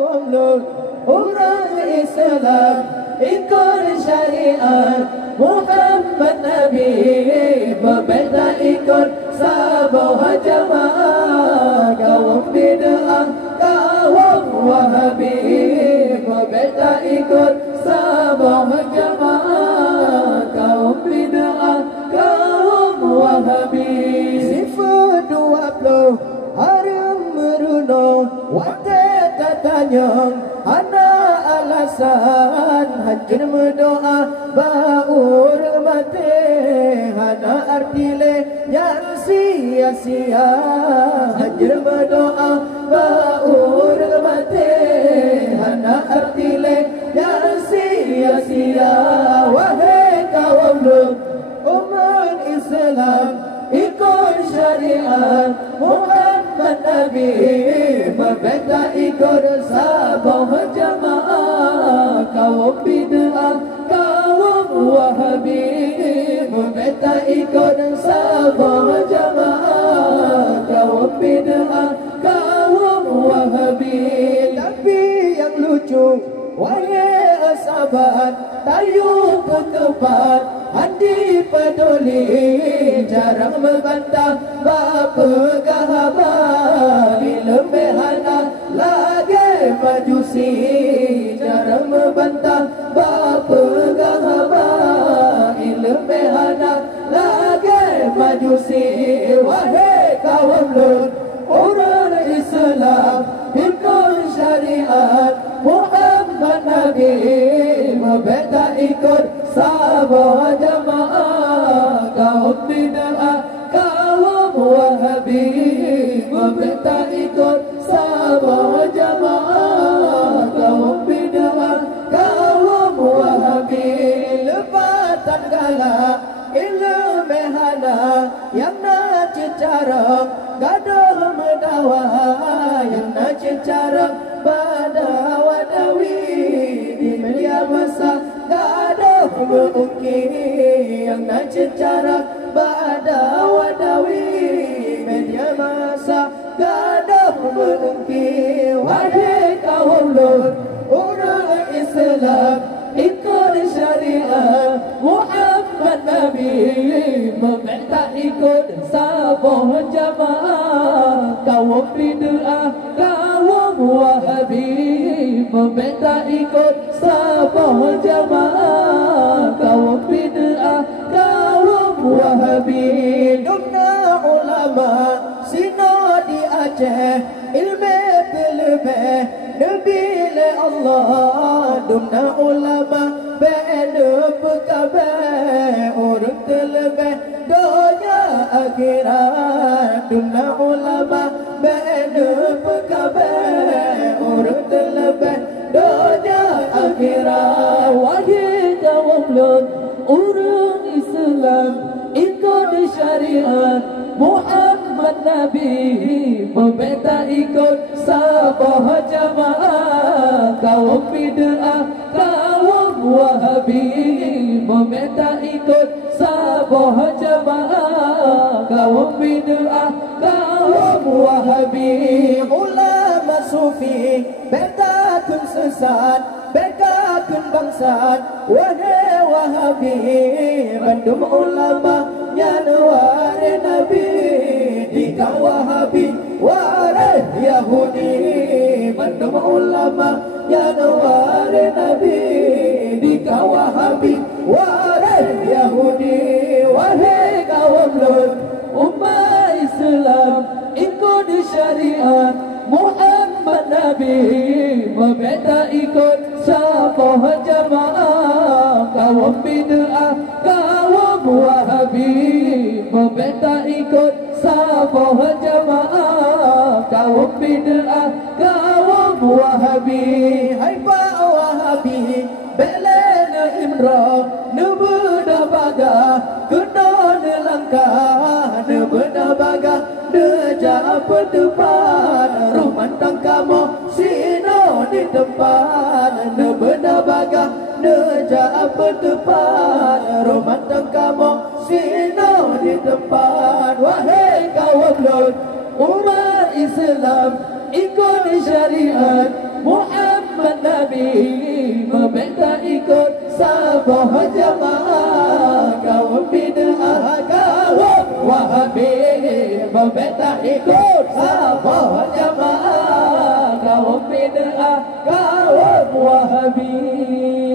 kaum Lut, orang Islam ikut syariat Muhammad Nabi, berbeda ikut sabah jamaah. Kaum bid'ah, kaum Wahabi, berbeda ikut sabah jamaah. Kaum bid'ah, kaum Wahabi. Sifat 20 harum meruno, wadah tatanya anak alasan hancur berdoa baur mati. Hana artile yang sia-sia hancur berdoa baur mati. Hana artile yang sia-sia. Wahai kaum Lut, umat Islam ikut syariat Muhammad Nabi, berbeda ikut sabah jamaah. Kaum bid'ah, kaum Wahabi, berbeda ikut sabah jamaah. Kaum bid'ah, kaum Wahabi. Tapi yang lucu, wahai sahabat, tayu ke tempat handi peduli, jarang membantah bapa kahabat. Ilmu behana lagi majusi, jarang membantah bapa kahabat. Ilmu behana lagi majusi. Wahai kaum Lut, orang Islam ikut syariat Muhammad Nabi, berbeda ikut sabah jamaah. Kaum bid'ah, kaum Wahabi, berbeda ikut sabah jamaah. Kaum bid'ah, kaum Wahabi. Lepatan galak ilmu mehana yang nak cara gaduh mendawa, yang nak cara badawadawi. Di media masa gaduh mengukir, yang nak cara badawadawi. Media masa gaduh mengukir. Wahai kaum Lut, orang Islam ikut syariat Muhammad Nabi, meminta ikut sabah jamaah. Kaum bid'ah, kaum Wahabi, meminta ikut sabah jamaah. Kaum bid'ah, kaum Wahabi. Dumna ulama sino di Aceh, ilmu terlebih Nabi le Allah. Dumna ulama benda pekabai, orang terlebih dunia akhirat. Dumna ulama benda pekabai, orang terlebih dunia akhirat. Wahai kaum Lut, orang Islam ikut syariat Muhammad Nabi, berbeda ikut sabah jamaah. Kaum bid'ah, kaum Wahabi, berbeda ikut sabah jamaah. Kaum bid'ah, kaum Wahabi. Ulama sufi beda kun sesat, beda kun bangsat. Wahai Wahabi, bandum ulama yang waris Nabi. Jika Wahabi waris Yahudi, bandum ulama yang waris Nabi. Jika Wahabi waris Yahudi. Wahai kaum Lut, umat Islam ikut syariat Muhammad Nabi, berbeda ikut sabah jamaah. Kaum bid'ah, kaum Wahabi, berbeda ikut sabah jamaah. Kaum bid'ah, kaum Wahabi. Hai Pak Wahabi, belena imra nubuda baga, kena nelangkah nubuda baga, nejak berdepan. Romantang kamu sino di tempat, nubuda baga, nejak berdepan. Romantang kamu sino di tempat. Wahai kaum Lut, umat Islam ikut syariat Muhammad Nabi meminta ikut sabah jamaah. Kaum bid'ah kaum Wahabi meminta ikut sabah jamaah. Kaum bid'ah kaum Wahabi.